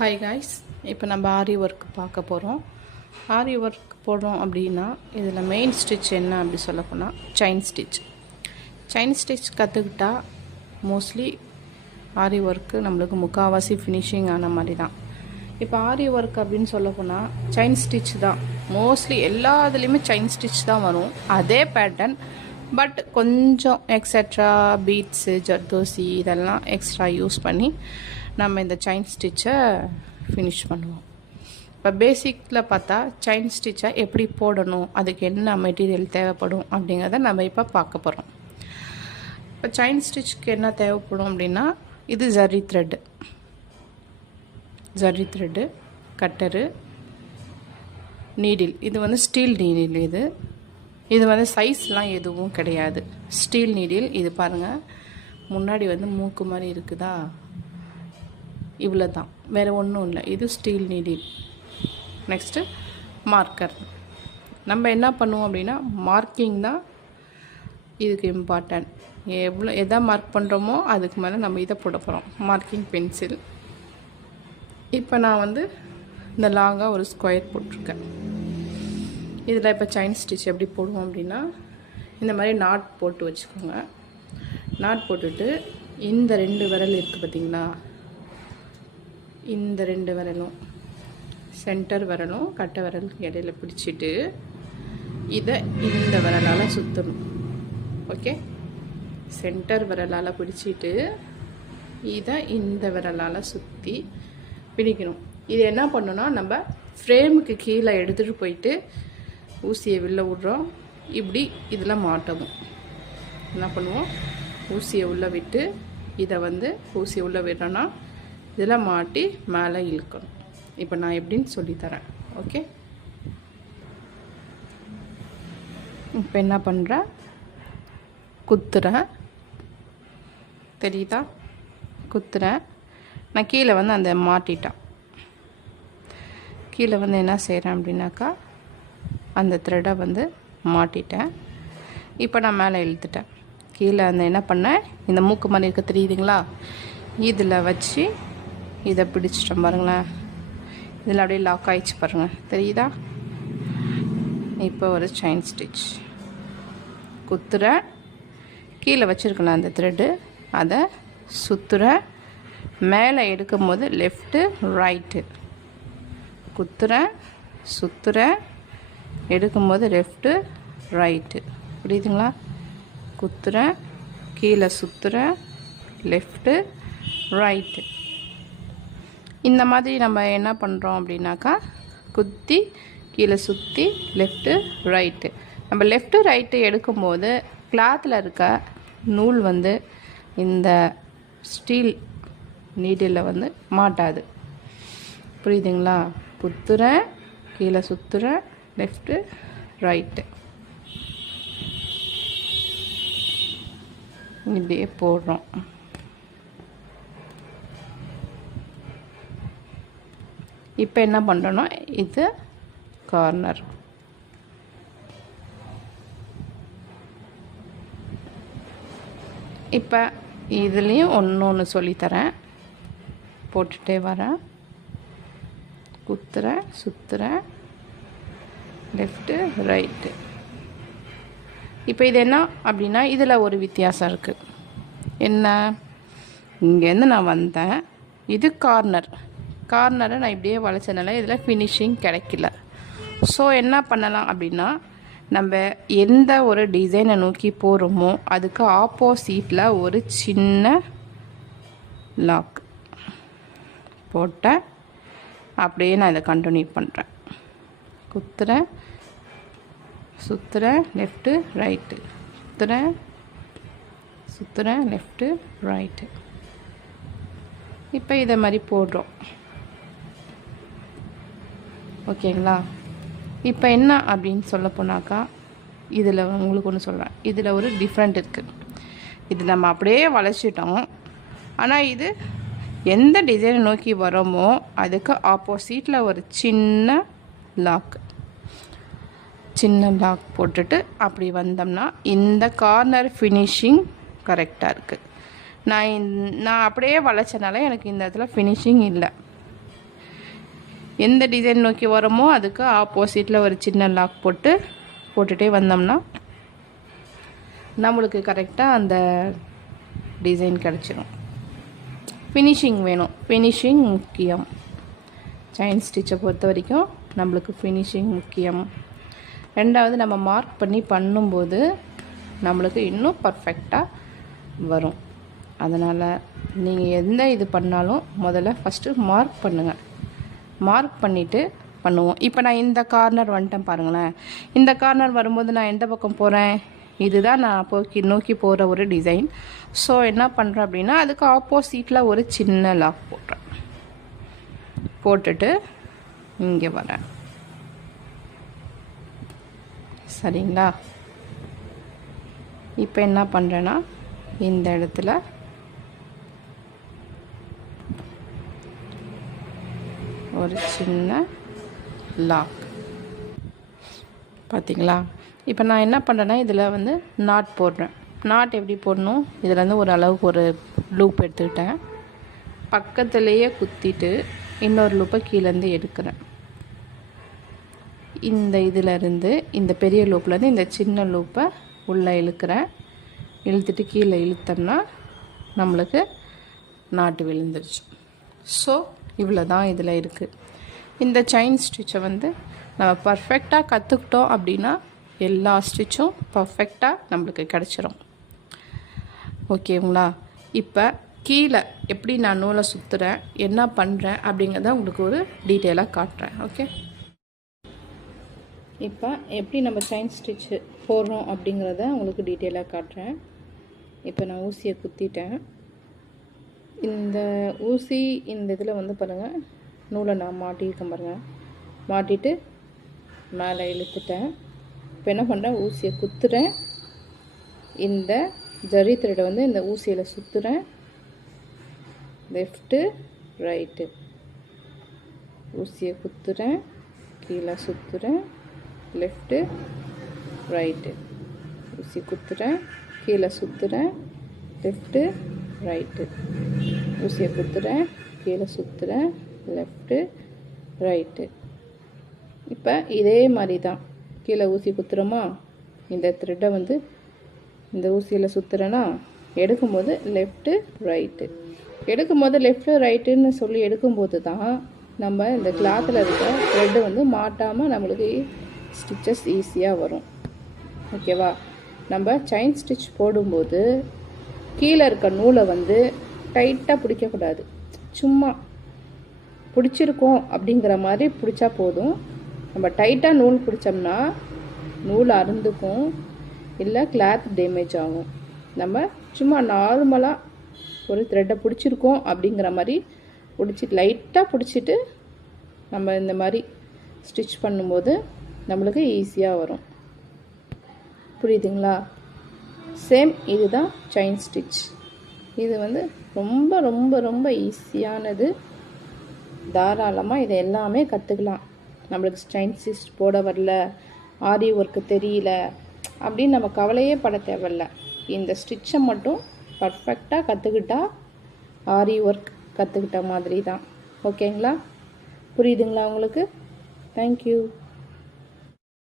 Hi guys, இப்போ நம்ம ஆரி work பார்க்க போகிறோம். ஆரி ஒர்க் போடுறோம் அப்படின்னா இதில் மெயின் ஸ்டிச் என்ன அப்படி சொல்ல போனால் செயின் ஸ்டிச் கற்றுக்கிட்டா மோஸ்ட்லி ஆரி ஒர்க்கு நம்மளுக்கு முக்கால்வாசி ஃபினிஷிங் ஆன மாதிரி தான். இப்போ ஆரி ஒர்க் அப்படின்னு சொல்ல போனால் செயின் ஸ்டிச் தான் மோஸ்ட்லி எல்லா இதுலேயுமே செயின் ஸ்டிச் தான் வரும், அதே பேட்டர்ன். பட் கொஞ்சம் எக்ஸட்ரா பீட்ஸு ஜர்தோசி இதெல்லாம் எக்ஸ்ட்ரா யூஸ் பண்ணி நம்ம இந்த செயின் ஸ்டிச்சை ஃபினிஷ் பண்ணுவோம். இப்போ பேசிக்கில் பார்த்தா செயின் ஸ்டிச்சை எப்படி போடணும், அதுக்கு என்ன மெட்டீரியல் தேவைப்படும் அப்படிங்கிறத நம்ம இப்போ பார்க்க போகிறோம். இப்போ செயின் ஸ்டிச்சுக்கு என்ன தேவைப்படும் அப்படின்னா, இது ஜரி த்ரெட்டு, கட்டரு, நீடில். இது வந்து ஸ்டீல் நீடில். இது வந்து சைஸ்லாம் எதுவும் கிடையாது, ஸ்டீல் நீடில். இது பாருங்கள், முன்னாடி வந்து மூக்கு மாதிரி இருக்குதா, இவ்வளோ தான், வேறு ஒன்றும் இல்லை. இது ஸ்டீல் நீடில். Next marker. நம்ம என்ன பண்ணுவோம் அப்படின்னா, மார்க்கிங் தான் இதுக்கு இம்பார்ட்டன்ட். எதை மார்க் பண்ணுறோமோ அதுக்கு மேலே நம்ம இதை போட போகிறோம், மார்க்கிங் பென்சில். இப்போ நான் வந்து இந்த லாங்காக ஒரு ஸ்கொயர் போட்டிருக்கேன். இதில் இப்போ செயின் ஸ்டிச் எப்படி போடுவோம் அப்படின்னா, இந்த மாதிரி நாட் போட்டு வச்சுக்கோங்க. நாட் போட்டுட்டு இந்த 2 விரல் இருக்குது பார்த்தீங்களா, இந்த 2 விரலும் சென்டர் விரலும் கட்டை விரலுக்கு இடையில பிடிச்சிட்டு இதை இந்த விரலால் சுற்றணும். ஓகே, சென்டர் விரலால் பிடிச்சிட்டு இதை இந்த விரலால் சுற்றி பிடிக்கணும். இது என்ன பண்ணணும்னா, நம்ம ஃப்ரேமுக்கு கீழே எடுத்துகிட்டு போயிட்டு ஊசியை வெளில விட்றோம், இப்படி இதில் மாட்டவும். என்ன பண்ணுவோம், ஊசியை உள்ளே விட்டு இதை வந்து ஊசியை உள்ளே விடுறோன்னா இதில் மாட்டி மேலே இழுக்கணும். இப்போ நான் எப்படின்னு சொல்லித்தரேன். ஓகே, இப்போ என்ன பண்ணுறேன், குத்துறேன், தெரியுதா, குத்துறேன். நான் கீழே வந்து அந்த மாட்டிட்டேன். கீழே வந்து என்ன செய்கிறேன் அப்படின்னாக்கா, அந்த த்ரெட்டை வந்து மாட்டிட்டேன். இப்போ நான் மேலே இழுத்துட்டேன். கீழே அந்த என்ன பண்ணேன், இந்த மூக்கு மாதிரி இருக்க தெரியுதுங்களா, இதில் வச்சு இதை பிடிச்சிட்டேன் பாருங்களேன். இதில் அப்படியே லாக் ஆகிடுச்சு பாருங்கள், தெரியுதா. இப்போ ஒரு செயின் ஸ்டிச் குத்துறேன், கீழே வச்சுருக்கலாம் அந்த த்ரெட்டு, அதை சுற்றுறேன். மேலே எடுக்கும் போது லெஃப்ட்டு ரைட்டு, குத்துறேன், சுற்றுறேன், எடுக்கும்போது லெஃப்ட்டு ரைட்டு, புரியுதுங்களா. குத்துறேன், கீழே சுற்றுறேன், லெஃப்ட்டு ரைட்டு. இந்த மாதிரி நம்ம என்ன பண்ணுறோம் அப்படின்னாக்கா, குத்தி கீழே சுற்றி லெஃப்ட்டு ரைட்டு. நம்ம லெஃப்ட்டு ரைட்டு எடுக்கும்போது கிளாத்தில் இருக்க நூல் வந்து இந்த ஸ்டீல் நீடில் வந்து மாட்டாது, புரியுதுங்களா. குத்துறேன், கீழே சுற்றுறேன், லெஃப்ட்டு ரைட்டு, இப்படியே போடுறோம். இப்போ என்ன பண்ணுறோன்னா, இது கார்னர். இப்போ இதுலேயும் ஒன்று சொல்லித்தரேன், போட்டுகிட்டே வரேன். குத்துறேன், சுற்றுறேன், லெஃப்ட்டு ரைட்டு. இப்போ இது என்ன அப்படின்னா, இதில் ஒரு வித்தியாசம் இருக்குது. என்ன, இங்கேருந்து நான் வந்தேன், இது கார்னரை நான் இப்படியே வளைச்சனால இதில் ஃபினிஷிங் கிடைக்கல. ஸோ என்ன பண்ணலாம் அப்படின்னா, நம்ம எந்த ஒரு டிசைனை நோக்கி போகிறோமோ அதுக்கு ஆப்போசிட்டில் ஒரு சின்ன லாக் போட்டேன். அப்படியே நான் இதை கண்டினியூ பண்ணுறேன். குத்துறேன், சுற்றுறேன், லெஃப்ட்டு ரைட்டு, குத்துறேன், சுற்றுறேன், லெஃப்ட்டு ரைட்டு. இப்போ இதை மாதிரி போடுறோம். ஓகேங்களா. இப்போ என்ன அப்படின்னு சொல்ல போனாக்கா, இதில் உங்களுக்கு ஒன்று சொல்கிறேன், இதில் ஒரு டிஃப்ரெண்ட் இருக்குது. இது நம்ம அப்படியே வளைச்சிட்டோம், ஆனால் இது எந்த டிசைனை நோக்கி வரோமோ அதுக்கு ஆப்போசிட்டில் ஒரு சின்ன லாக் போட்டுட்டு அப்படி வந்தோம்னா இந்த கார்னர் ஃபினிஷிங் கரெக்டாக இருக்குது. நான் அப்படியே வளைச்சனால எனக்கு இந்த இடத்துல ஃபினிஷிங் இல்லை. எந்த டிசைன் நோக்கி வரோமோ அதுக்கு ஆப்போசிட்டில் ஒரு சின்ன லாக் போட்டுகிட்டே வந்தோம்னா நம்மளுக்கு கரெக்டாக அந்த டிசைன் கிடச்சிடும். ஃபினிஷிங் வேணும், ஃபினிஷிங் முக்கியம். செயின் ஸ்டிச்சை பொறுத்த வரைக்கும் நம்மளுக்கு ஃபினிஷிங் முக்கியம். ரெண்டாவது நம்ம மார்க் பண்ணி பண்ணும்போது நம்மளுக்கு இன்னும் பர்ஃபெக்டாக வரும். அதனால் நீங்கள் எந்த இது பண்ணாலும் முதல்ல ஃபஸ்ட்டு மார்க் பண்ணுங்கள். மார்க் பண்ணிவிட்டு பண்ணுவோம். இப்போ நான் இந்த கார்னர் வந்துட்டேன் பாருங்களேன். இந்த கார்னர் வரும்போது நான் எந்த பக்கம் போகிறேன், இதுதான் நான் நோக்கி போகிற ஒரு டிசைன். ஸோ என்ன பண்ணுறேன் அப்படின்னா அதுக்கு ஆப்போசிட்டில் ஒரு சின்ன லாக் போட்டுட்டு இங்கே வரேன். சரிங்களா? இப்போ என்ன பண்ணுறேன்னா இந்த இடத்துல ஒரு சின்ன லாக் பார்த்தீங்களா? இப்போ நான் என்ன பண்ணுறேன்னா இதில் வந்து நாட் போடுறேன். நாட் எப்படி போடணும், இதில் வந்து ஒரு அளவுக்கு ஒரு லூப் எடுத்துக்கிட்டேன். பக்கத்துலேயே குத்திட்டு இன்னொரு லூப்பை கீழேருந்து எடுக்கிறேன். இந்த இதிலேருந்து இந்த பெரிய லூப்லேருந்து இந்த சின்ன லூப்பை உள்ளே இழுக்கிறேன். இழுத்துட்டு கீழே இழுத்தோம்னா நம்மளுக்கு நாட்டு விழுந்துருச்சு. ஸோ இவ்வளோ தான் இதில் இருக்குது. இந்த செயின் ஸ்டிச்சை வந்து நம்ம பர்ஃபெக்டாக கற்றுக்கிட்டோம் அப்படின்னா எல்லா ஸ்டிச்சும் பர்ஃபெக்டாக நம்மளுக்கு கிடச்சிரும். ஓகேங்களா? இப்போ கீழே எப்படி நான் நூலை சுற்றுறேன், என்ன பண்ணுறேன் அப்படிங்கிறத உங்களுக்கு ஒரு டீட்டெயிலாக காட்டுறேன். ஓகே, இப்போ எப்படி நம்ம செயின் ஸ்டிச்சு போடுறோம் அப்படிங்கிறத உங்களுக்கு டீட்டெயிலாக காட்டுறேன். இப்போ நான் ஊசியை குத்திட்டேன். இந்த ஊசி இந்த இதில் வந்து பாருங்கள், நூலை நான் மாட்டியிருக்கேன் பாருங்கள். மாட்டிட்டு மேலே இழுத்துட்டேன். இப்போ என்ன பண்ணுறேன், ஊசியை குத்துறேன். இந்த ஜரி த்ரெட்டை வந்து இந்த ஊசியில் சுற்றுறேன். லெஃப்ட்டு ரைட்டு ஊசியை குத்துறேன், கீழே சுற்றுறேன். லெஃப்ட்டு ரைட்டு ஊசி குத்துறேன், கீழே சுற்றுறேன். லெஃப்ட்டு ரைட்டு ஊசியை குத்துறேன், கீழே சுற்றுறேன். Left right. இப்போ இதே மாதிரி தான் கீழே ஊசி குத்துறோமா, இந்த த்ரெட்டை வந்து இந்த ஊசியில் சுற்றுறேன்னா எடுக்கும்போது லெஃப்ட்டு ரைட்டு, எடுக்கும்போது லெஃப்ட்டு ரைட்டுன்னு சொல்லி எடுக்கும்போது தான் நம்ம இந்த கிளாத்தில் இருக்க த்ரெட்டு வந்து மாட்டாமல் நம்மளுக்கு ஸ்டிச்சஸ் ஈஸியாக வரும். ஓகேவா? நம்ம செயின் ஸ்டிச் போடும்போது கீழே இருக்க நூலை வந்து டைட்டாக பிடிக்கக்கூடாது. சும்மா பிடிச்சிருக்கோம் அப்படிங்கிற மாதிரி பிடிச்சா போதும். நம்ம டைட்டாக நூல் பிடிச்சோம்னா நூல் அறுந்துக்கும், இல்லை கிளாத் டேமேஜ் ஆகும். நம்ம சும்மா நார்மலாக ஒரு த்ரெட்டை பிடிச்சிருக்கோம் அப்படிங்கிற மாதிரி லைட்டாக பிடிச்சிட்டு நம்ம இந்த மாதிரி ஸ்டிச் பண்ணும்போது நம்மளுக்கு ஈஸியாக வரும். புரியுதுங்களா? சேம் இதுதான் செயின் ஸ்டிச். இது வந்து ரொம்ப ரொம்ப ரொம்ப ஈஸியானது. தாராளமாக இதை எல்லாமே கற்றுக்கலாம். நம்மளுக்கு செயின் ஸ்டிச் போட வரல, ஆரி ஒர்க்கு தெரியல அப்படின்னு நம்ம கவலையே பட தேவையில்ல. இந்த ஸ்டிச்சை மட்டும் பர்ஃபெக்டாக கற்றுக்கிட்டா ஆரி ஒர்க் கற்றுக்கிட்ட மாதிரி தான். ஓகேங்களா? புரியுதுங்களா உங்களுக்கு? தேங்க்யூ.